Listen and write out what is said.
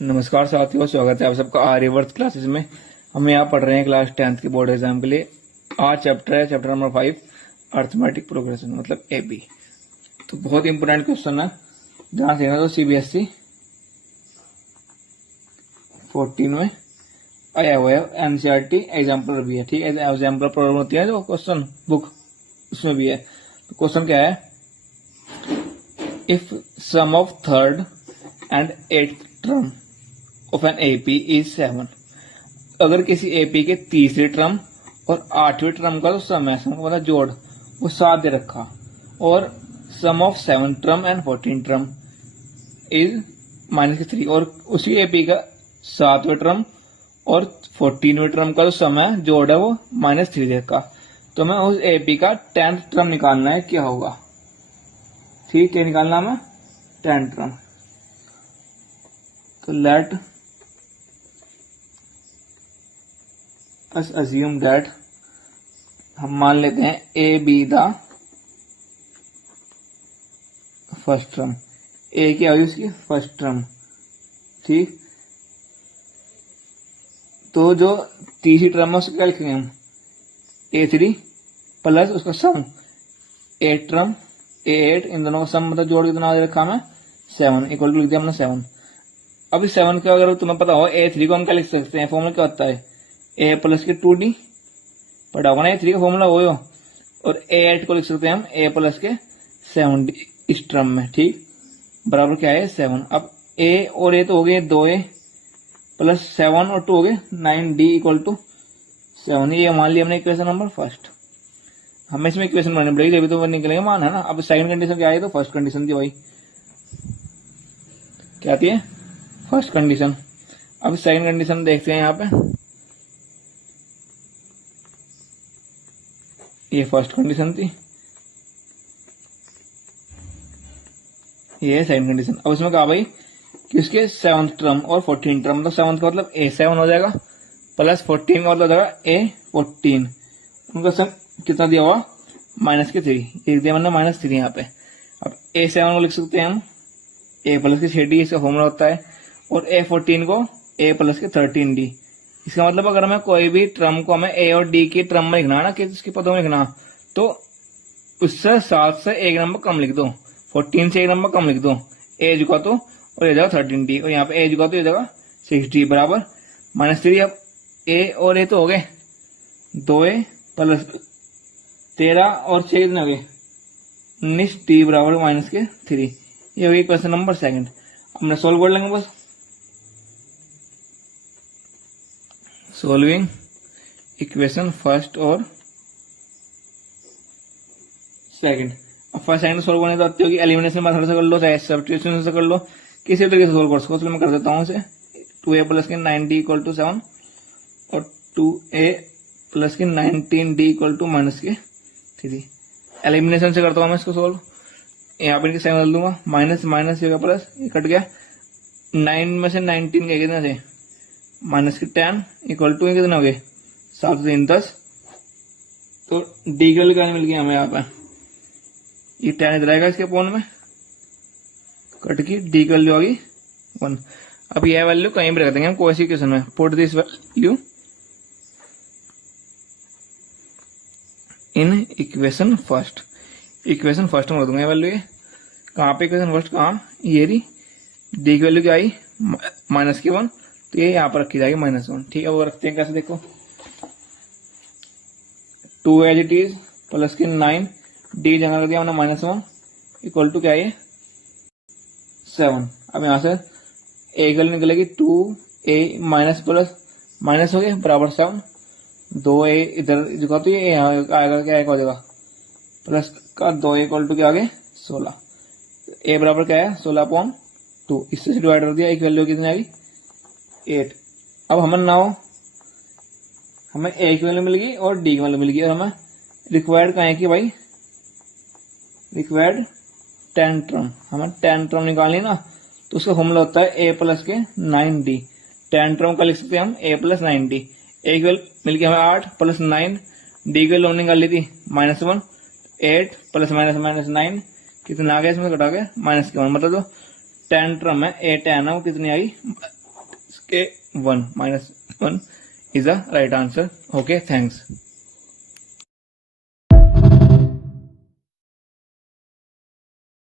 नमस्कार साथियों, स्वागत है आप सबका आर्यवर्त क्लासेस में। हम यहाँ पढ़ रहे हैं क्लास 10th की बोर्ड एग्जाम के लिए। आज चैप्टर है चैप्टर नंबर 5 अर्थमेटिक प्रोग्रेशन मतलब एबी। तो बहुत इंपोर्टेंट क्वेश्चन है, ध्यान से। तो सीबीएसई 14 में आया हुआ है, एनसीईआरटी एग्जाम्पलर भी है। ठीक है, एग्जाम्पलर प्रॉब्लम होती है जो क्वेश्चन बुक, उसमें भी है। तो क्वेश्चन क्या है, if sum of third and eighth term of an AP is 7। अगर किसी एपी के तीसरे टर्म और 8वें टर्म का जो सम है, मतलब जोड़, वो 7 दे रखा, और sum of 7 term and 14 term is -3, और उसी एपी का 7वें टर्म और 14वें टर्म का जो सम है, जोड़ है, वो -3 दे रखा। तो मैं उस एपी का 10th टर्म निकालना है, क्या होगा। ठीक है, निकालना हमें 10th टर्म। तो लेट अस अज्यूम दैट, हम मान लेते हैं A be the first term. A क्या होगी उसकी फर्स्ट टर्म। ठीक, तो जो तीसरी टर्म है उसका क्या लिखेंगे हम, A3 प्लस उसका सम 8 टर्म A8, इन दोनों का सम मतलब जोड़ कितना दे रखा हमें 7, इक्वल टू लिख दिया हमने 7। अब इस 7 का अगर तुम्हें पता हो, A3 को हम क्या लिख सकते हैं, फॉर्मूला क्या होता है, A प्लस के 2D पढ़ा होगा ना, A3 का फॉर्मूला वो हो। और A8 को लिख सकते हैं हम A प्लस के 7D इस टर्म में। ठीक, बराबर क्या है 7। अब A और A तो हो गए 2A प्लस 7 और 2 हो गए 9D इक्वल टू 7। ये मान लिया हमने इक्वेशन नंबर फर्स्ट। हमें इसमें इक्वेशन बनानी पड़ेगी, जब तो वो निकलेंगे मान, है ना। अब सेकंड कंडीशन क्या आई, तो फर्स्ट कंडीशन थी भाई, क्या आती है फर्स्ट कंडीशन। अब सेकंड कंडीशन देखते हैं यहाँ पे, ये फर्स्ट कंडीशन थी, ये सेकंड कंडीशन। अब इसमें कहा भाई कि उसके 7th टर्म और 14th टर्म, मतलब 7th का मतलब A7 हो जाएगा, प्लस 14 का मतलब हो जाएगा A14। उनका सम कितना दिया हुआ -3, एक दिया मैंने -3 यहाँ पे। अब A7 को लिख सकते हैं हम A प्लस के 6D, इसका फॉर्मूला होता है, और A14 को A प्लस के 13D। इसका मतलब अगर हमें कोई भी टर्म को हमें A और D की टर्म में लिखना है ना, कि इसके पदों में लिखना, तो उससे 7 से एक नंबर कम लिख दो, 14 से एक नंबर कम लिख दो, A जुका तो, और ये जाएगा 13D, और यहाँ पे A जुका तो ये जाएगा 6D बराबर -3। अब A और A तो हो गए 2A प्लस 13 और 6 कितने हो गए 19D बराबर -3। ये होगी क्वेश्चन नंबर सेकंड। हमने सोल्व कर लेंगे बस। सोल्विंग इक्वेशन फर्स्ट और सेकंड। अब फर्स्ट सेकंड सोल्व करने तो आती होगी, एलिमिनेशन मेथड से कर लो, चाहे सब्स्टिट्यूशन से कर लो, किसी तरीके से सोल्व कर सको। चलो मैं कर देता हूँ इसे। 2A प्लस के 9D इक्वल टू 7 और 2A प्लस के 19D इक्वल टू -3। एलिमिनेशन से करता हूँ मैं इसको सोल्व। यहाँ पे 7 डाल दूंगा, माइनस माइनस होगा प्लस, ये कट गया। 9 में से 19 के कितने थे -10 इक्वल टू कितने हो गए 7 से 3 10। तो डी का वैल्यू मिल गया हमें यहाँ पे, ये 10 इधर आएगा इसके पॉन में, कट की डी का वैल्यू आ गई 1। अब यह वैल्यू कहीं पर रख देंगे हम, कोई सी क्वेश्चन में, put this value in equation first. Equation first में रख दूंगा वैल्यू। ये कहाँ पे इक्वेशन फर्स्ट, कहाँ, ये रही। डी की वैल्यू क्या आई -1, तो ये यहाँ पर रखी जाएगी -1। ठीक है, वो रखते हैं कैसे, देखो 2 एज इट इज प्लस के 9 डी जगह कर दिया हमने -1 इक्वल टू क्या है 7। अब यहाँ से ए की वैल्यू निकलेगी 2A माइनस प्लस माइनस हो गया बराबर 7। 2A इधर जो तो ये यहाँ आएगा, क्या हो जाएगा प्लस का 2 इक्वल टू क्या आ गया 16। ए बराबर क्या है 16/2, इससे डिवाइड कर दिया, एक वैल्यू कितनी आई 8। अब हमें ए की वैल्यू मिल गई और डी की वैल्यू मिल गई, और हमें रिक्वायर्ड कहाँ है कि भाई रिक्वायर्ड 10 टर्म, हमें 10 टर्म निकालनी ना। तो उसका फॉर्मूला होता है A प्लस के 9D। 10 टर्म का लिख सकते हैं हम A प्लस 9D। ए की वैल्यू मिल गई हमें 8 प्लस 9, डी की वैल्यू निकाल ली थी -1, 8 प्लस -9 कितना आ गया, इसमें कटा गया -1। मतलब जो 10 टर्म है A10 है वो कितनी आई A1 -1 is the right answer. Okay, thanks.